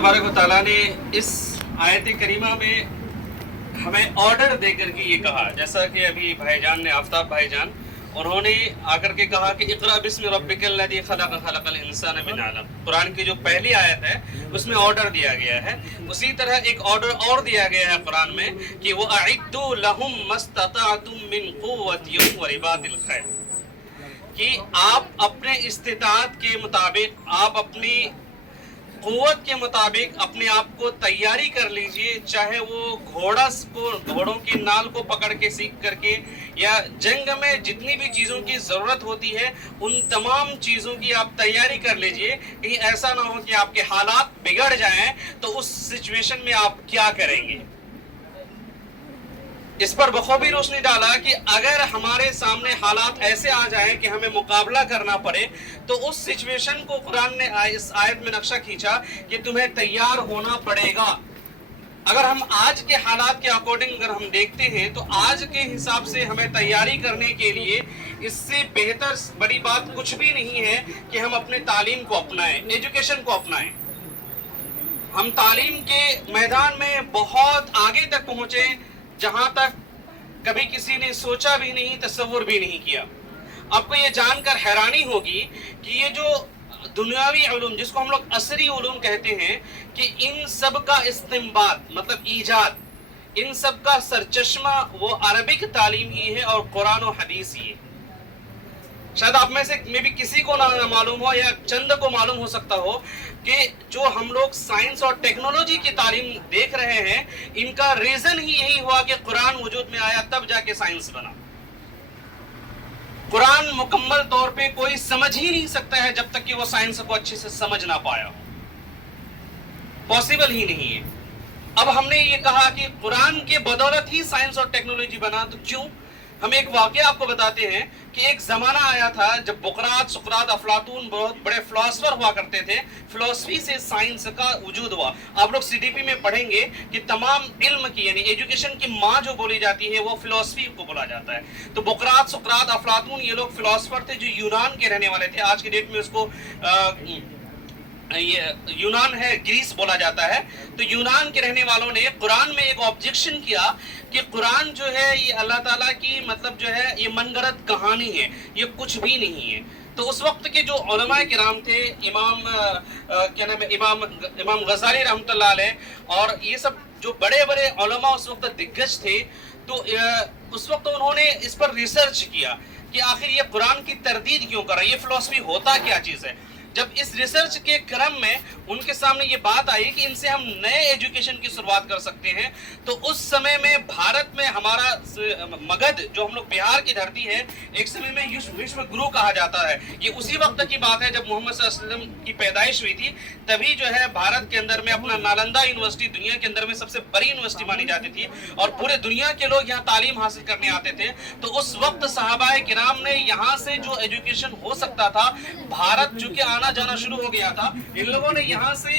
तबारक व तआला ने इस आयत करीमा में हमें ऑर्डर देकर के ये कहा, जैसा कि अभी भाईजान ने, आफ्ताब भाईजान, उन्होंने आकर के कहा कि इक़रा बिस्मि रब्बिकल लज़ी खलक़ खलक़ल इंसान मिन अलक़। कुरान की जो पहली आयत है उसमें ऑर्डर दिया गया है। उसी तरह एक ऑर्डर और दिया गया है कुरान में कि वो अइद्दू लहुम मस्तताअतुम मिन क़ुव्वतिन व रिबातिल खैल, कि आप अपने इस्तिताअत के मुताबिक, आप अपनी क़ुव्वत के मुताबिक अपने आप को तैयारी कर लीजिए, चाहे वो घोड़ों की नाल को पकड़ के सीख करके, या जंग में जितनी भी चीज़ों की ज़रूरत होती है उन तमाम चीज़ों की आप तैयारी कर लीजिए। कहीं ऐसा ना हो कि आपके हालात बिगड़ जाएं, तो उस सिचुएशन में आप क्या करेंगे। इस पर बखूबी रोशनी डाला कि अगर हमारे सामने हालात ऐसे आ जाएं कि हमें मुकाबला करना पड़े, तो उस सिचुएशन को कुरान ने इस आयत में नक्शा खींचा कि तुम्हें तैयार होना पड़ेगा। अगर हम आज के हालात के अकॉर्डिंग अगर हम देखते हैं, तो आज के हिसाब से हमें तैयारी करने के लिए इससे बेहतर बड़ी बात कुछ भी नहीं है कि हम अपने तालीम को अपनाएं, एजुकेशन को अपनाएं। हम तालीम के मैदान में बहुत आगे तक पहुंचे, जहां तक कभी किसी ने सोचा भी नहीं, तसव्वुर भी नहीं किया। आपको ये जानकर हैरानी होगी कि ये जो दुनियावी उलूम, जिसको हम लोग असरी उलूम कहते हैं, कि इन सब का इस्तिंबात मतलब ईजाद, इन सब का सरचश्मा वो अरबिक तालीम ही है और कुरान और हदीस ही है। शायद आप में से भी किसी को ना मालूम हो, या चंद को मालूम हो सकता हो कि जो हम लोग साइंस और टेक्नोलॉजी की तालीम देख रहे हैं, इनका रीजन ही यही हुआ कि कुरान वजूद में आया, तब जाके साइंस बना। कुरान मुकम्मल तौर पे कोई समझ ही नहीं सकता है जब तक कि वो साइंस को अच्छे से समझ ना पाया हो, पॉसिबल ही नहीं है। अब हमने ये कहा कि कुरान के बदौलत ही साइंस और टेक्नोलॉजी बना, तो क्यों? हम एक वाकया आपको बताते हैं कि एक जमाना आया था जब बुकरात, सुकरात, अफलातून बहुत बड़े फिलोसफर हुआ करते थे। फिलोसफी से साइंस का वजूद हुआ। आप लोग सीडीपी में पढ़ेंगे कि तमाम इल्म की, यानी एजुकेशन की माँ जो बोली जाती है, वो फिलोसफी को बोला जाता है। तो बुकरात, सुकरात, अफलातून, ये लोग फिलोसफर थे जो यूनान के रहने वाले थे। आज की डेट में उसको ये यूनान है, ग्रीस बोला जाता है। तो यूनान के रहने वालों ने कुरान में एक ऑब्जेक्शन किया कि कुरान जो है ये अल्लाह ताला की मतलब जो है ये मनगढ़ंत कहानी है, ये कुछ भी नहीं है। तो उस वक्त के जो उलमाए किराम थे, इमाम गजाली रहमतुल्लाह अलैह और ये सब जो बड़े बड़े उलमा उस वक्त दिग्गज थे, तो उस वक्त उन्होंने इस पर रिसर्च किया कि आखिर ये कुरान की तरदीद क्यों कर रहा है, ये फिलॉसफी होता क्या चीज़ है। जब इस रिसर्च के क्रम में उनके सामने ये बात आई कि इनसे हम नए एजुकेशन की शुरुआत कर सकते हैं, तो उस समय में भारत में हमारा मगध, जो हम लोग बिहार की धरती है, एक समय में विश्व गुरु कहा जाता है। ये उसी वक्त की बात है जब मोहम्मद सल्लल्लाहु अलैहि वसल्लम की पैदाइश हुई थी। तभी जो है भारत के अंदर में अपना नालंदा यूनिवर्सिटी दुनिया के अंदर में सबसे बड़ी यूनिवर्सिटी मानी जाती थी, और पूरे दुनिया के लोग यहाँ तालीम हासिल करने आते थे। तो उस वक्त सहाबाए किराम ने यहाँ से जो एजुकेशन हो सकता था, भारत चूंकि आना जाना शुरू हो गया था, इन लोगों ने यहाँ से